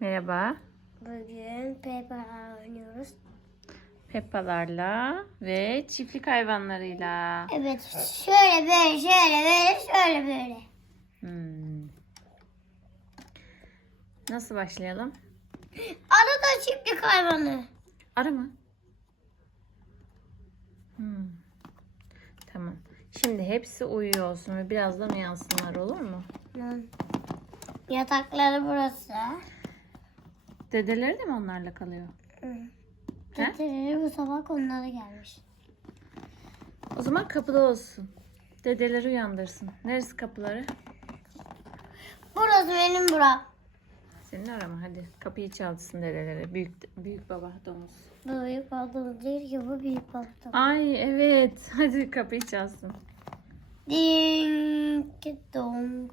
Merhaba. Bugün Peppa oynuyoruz. Peppalarla ve çiftlik hayvanlarıyla. Evet. Şöyle böyle, şöyle böyle, şöyle böyle. Hmm. Nasıl başlayalım? Arı da çiftlik hayvanı. Arı mı? Hmm. Tamam. Şimdi hepsi uyuyor olsun ve birazdan uyansınlar olur mu? Hı. Yatakları burası. Dedeleri de mi onlarla kalıyor? Evet. Dedeleri bu sabah onlara gelmiş. O zaman kapıda olsun. Dedeleri uyandırsın. Neresi kapıları? Burası benim bura. Senin arama hadi. Kapıyı çalsın dedeleri. Büyük büyük baba domuz. büyük baba domuz değil ki bu büyük baba domuz. Ay evet. Hadi kapıyı çalsın. Ding dong.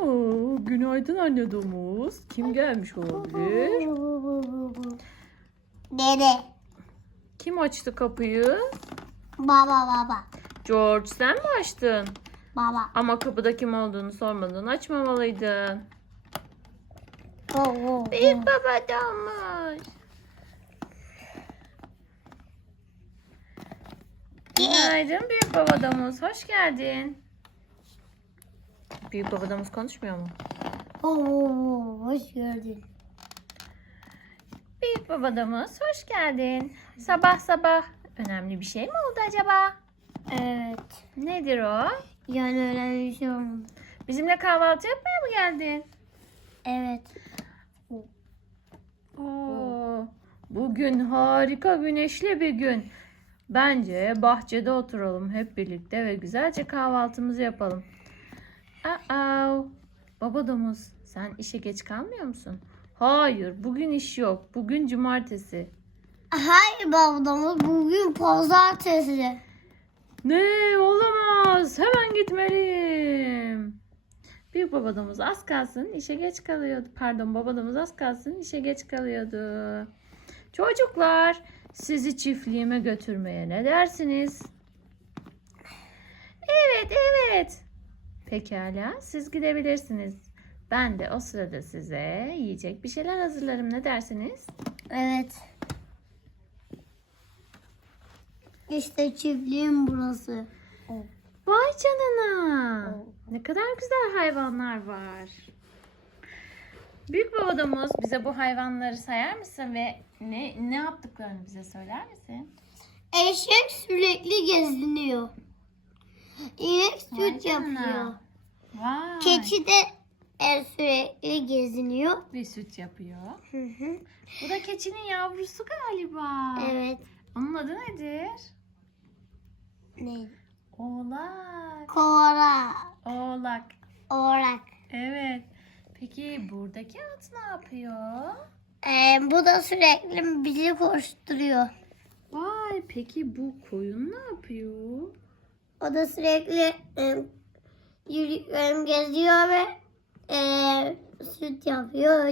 Oo, günaydın anne domuz. Kim gelmiş olabilir? Dede. Kim açtı kapıyı? Baba baba. George sen mi açtın? Baba. Ama kapıda kim olduğunu sormadan açmamalıydın. Büyük baba domuz. Günaydın büyük baba domuz. Hoş geldin. Büyük babamız konuşmuyor mu? Oo, hoş geldin. Büyük babamız hoş geldin. Sabah sabah önemli bir şey mi oldu acaba? Evet. Nedir o? Yani önemli bir şey olmadı. Bizimle kahvaltı yapmaya mı geldin? Evet. Oo, bugün harika güneşli bir gün. Bence bahçede oturalım hep birlikte ve güzelce kahvaltımızı yapalım. Uh-oh. Baba domuz sen işe geç kalmıyor musun? Hayır bugün iş yok. Bugün cumartesi. Hayır baba domuz bugün pazartesi. Ne olamaz. Hemen gitmeliyim. Büyük babadamız az kalsın işe geç kalıyordu. Pardon babadamız az kalsın işe geç kalıyordu. Çocuklar sizi çiftliğime götürmeye ne dersiniz? Evet evet Pekala siz gidebilirsiniz. Ben de o sırada size yiyecek bir şeyler hazırlarım. Ne dersiniz? Evet. İşte çiftliğim burası. Evet. Vay canına. Ne kadar güzel hayvanlar var. Büyük babamız bize bu hayvanları sayar mısın ve ne ne yaptıklarını bize söyler misin? Eşek sürekli geziniyor. İnek süt yapıyor. Vay. Keçi de sürekli geziniyor. Ve süt yapıyor. Hı hı. Bu da keçinin yavrusu galiba. Evet. Onun adı nedir? Ne? Oğlak. Korak. Oğlak. Oğlak. Evet. Peki buradaki at ne yapıyor? Ee, bu da sürekli bizi koşturuyor. Vay peki bu koyun ne yapıyor? O da sürekli e, yürüyorum, geziyor ve e, süt yapıyor.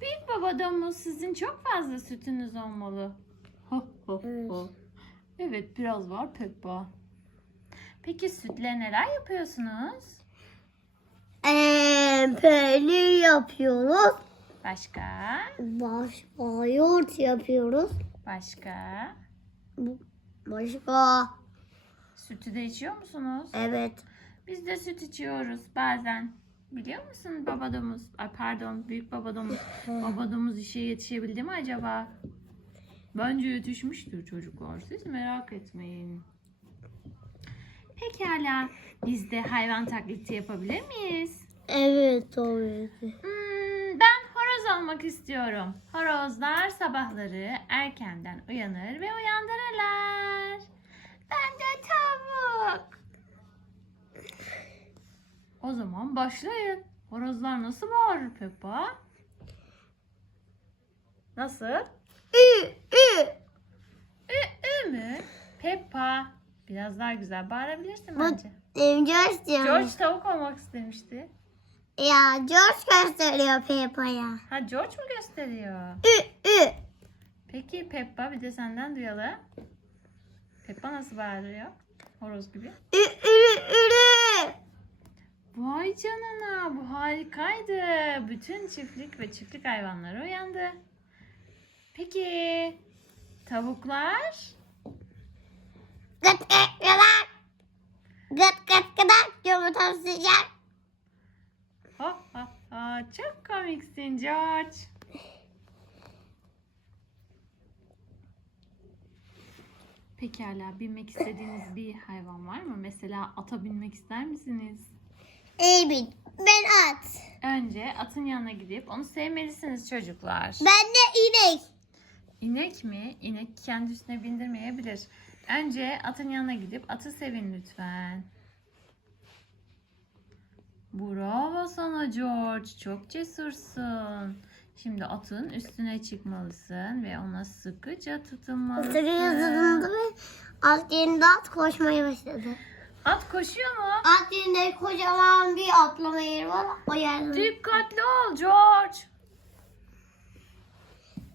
Büyük baba domuz sizin çok fazla sütünüz olmalı. evet. evet biraz var Peppa. Peki sütle neler yapıyorsunuz? Ee, peynir yapıyoruz. Başka? Başka yoğurt yapıyoruz. Başka? Başka. Sütü de içiyor musunuz? Evet. Biz de süt içiyoruz bazen. Biliyor musun baba domuz? Ay pardon büyük baba domuz. baba domuz işe yetişebildi mi acaba? Bence yetişmiştir çocuklar. Siz merak etmeyin. Pekala. Biz de hayvan taklidi yapabilir miyiz? Evet tabii Hmm, ben horoz olmak istiyorum. Horozlar sabahları erkenden uyanır ve uyandırırlar. Ben de tavuk. O zaman başlayın. Horozlar nasıl bağırır Peppa? Nasıl? Ü, ü. Ü, ü mü? Peppa. Biraz daha güzel bağırabilirsin bence. Bu, George diyor. George tavuk olmak istemişti. Ya George gösteriyor Peppa'ya. Ha George mu gösteriyor? Ü, ü. Peki Peppa bir de senden duyalım. Peppa nasıl bağırıyor? Horoz gibi. Ü, ürü, ürü. Vay canına bu harikaydı. Bütün çiftlik ve çiftlik hayvanları uyandı. Peki tavuklar? Gıt gıt gıdak. Gıt gıt gıdak yumurta sıcak. Ha ha ha çok komiksin George. Pekala binmek istediğiniz bir hayvan var mı? Mesela ata binmek ister misiniz? Emin. Ben at. Önce atın yanına gidip onu sevmelisiniz çocuklar. Ben de inek. İnek mi? İnek kendi üstüne bindirmeyebilir. Önce atın yanına gidip atı sevin lütfen. Bravo sana George. Çok cesursun. Şimdi atın üstüne çıkmalısın ve ona sıkıca tutunmalısın. Sıkıca tutundu ve at yerinde at koşmaya başladı. At koşuyor mu? At yerinde kocaman bir atlama yeri var. O yerde. Dikkatli ol George.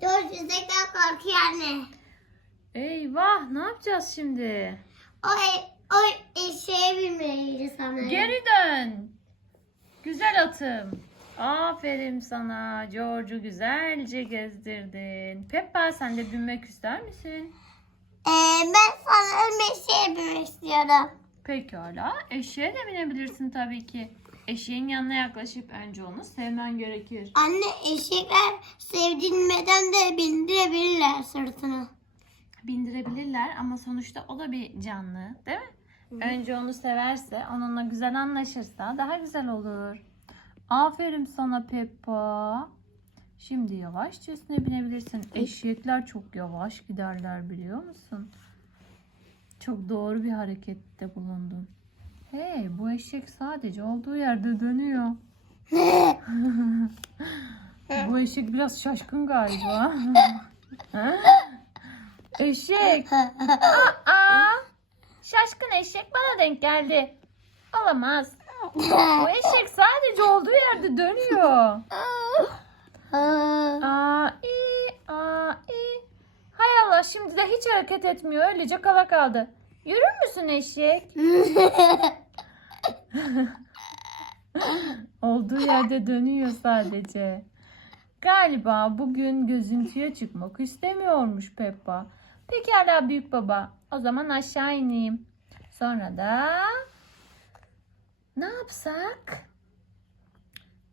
George zeka korkuyor anne. Eyvah ne yapacağız şimdi? O, e, o eşeğe binmeliydi sanırım. Geri dön. Güzel atım. Aferin sana. George'u güzelce gezdirdin. Peppa sen de binmek ister misin? Ee, ben sanırım eşeğe binmek istiyorum. Pekala. Eşeğe de binebilirsin tabii ki. Eşeğin yanına yaklaşıp önce onu sevmen gerekir. Anne eşekler sevdilmeden de bindirebilirler sırtını. Bindirebilirler ama sonuçta o da bir canlı değil mi? Hı. Önce onu severse, onunla güzel anlaşırsa daha güzel olur. Aferin sana Peppa. Şimdi yavaşça üstüne binebilirsin. Eşekler çok yavaş giderler biliyor musun? Çok doğru bir harekette bulundun. Hey bu eşek sadece olduğu yerde dönüyor. bu eşek biraz şaşkın galiba. eşek. Aa, şaşkın eşek bana denk geldi. Olamaz. Bu eşek sadece olduğu yerde dönüyor. Aa, iyi. Aa şimdi de hiç hareket etmiyor. Öylece kala kaldı. Yürür müsün eşek? Olduğu yerde dönüyor sadece. Galiba bugün gözüntüye çıkmak istemiyormuş Peppa. Pekala büyük baba. O zaman aşağı ineyim. Sonra da ne yapsak?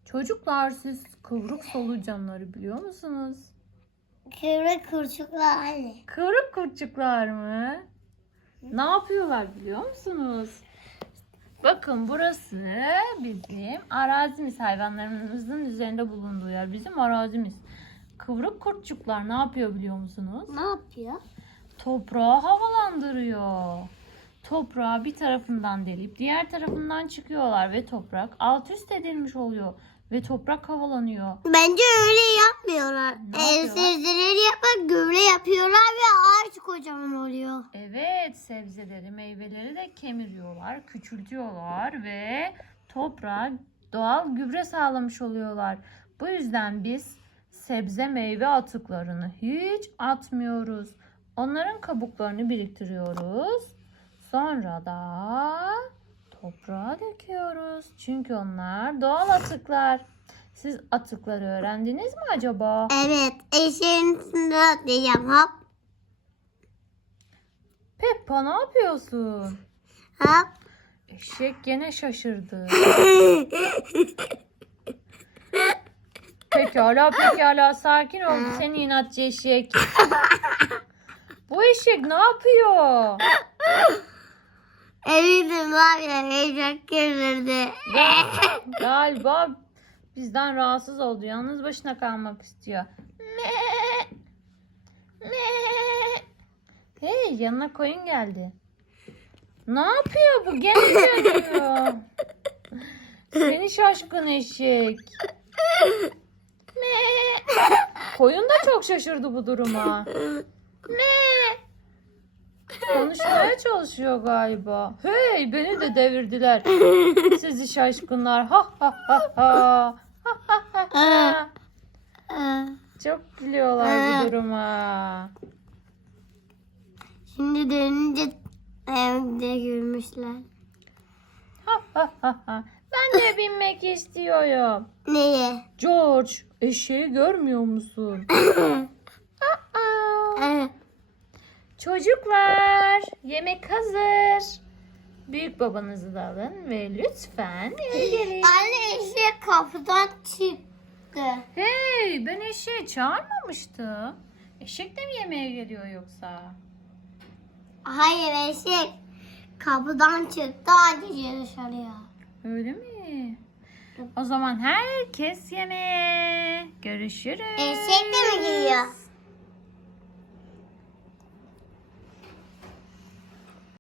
Çocuklar siz kıvrık solucanları biliyor musunuz? Kıvrık kurçuklar. Kıvrık kurçuklar mı? Ne yapıyorlar biliyor musunuz? Bakın burası bizim arazimiz. Hayvanlarımızın üzerinde bulunduğu yer bizim arazimiz. Kıvrık kurtçuklar ne yapıyor biliyor musunuz? Ne yapıyor? Toprağı havalandırıyor. Toprağı bir tarafından delip diğer tarafından çıkıyorlar ve toprak alt üst edilmiş oluyor ve toprak havalanıyor. Bence öyle yapmıyorlar. sebzeleri yapmak gübre yapıyorlar ve ağaç kocaman oluyor. Evet sebzeleri meyveleri de kemiriyorlar, küçültüyorlar ve toprağa doğal gübre sağlamış oluyorlar. Bu yüzden biz sebze meyve atıklarını hiç atmıyoruz. Onların kabuklarını biriktiriyoruz. Sonra da toprağa döküyoruz. Çünkü onlar doğal atıklar. Siz atıkları öğrendiniz mi acaba? Evet. Eşeğin üstünde diyeceğim hop. Peppa ne yapıyorsun? Hop. Eşek gene şaşırdı. pekala pekala sakin ol sen inatçı eşek. Bu eşek ne yapıyor? Eminim var ya heyecan gelirdi. Galiba bizden rahatsız oldu. Yalnız başına kalmak istiyor. Hey yanına koyun geldi. Ne yapıyor bu genç görüyor. Seni şaşkın eşek. Koyun da çok şaşırdı bu duruma. Konuşmaya çalışıyor galiba. Hey beni de devirdiler. Sizi şaşkınlar. Ha ha ha ha. ha, ha, ha, ee, ee. Çok gülüyorlar bu ee. duruma. Şimdi dönünce evde gülmüşler. Ha ha ha ha. Ben de binmek istiyorum. Neye? George eşeği görmüyor musun? Aa. Çocuklar yemek hazır. Büyük babanızı da alın ve lütfen eve gelin. Anne eşek kapıdan çıktı. Hey ben eşeği çağırmamıştım. Eşek de mi yemeğe geliyor yoksa? Hayır eşek kapıdan çıktı anneciği dışarıya. Öyle mi? O zaman herkes yemeğe. Görüşürüz. Eşek de mi geliyor?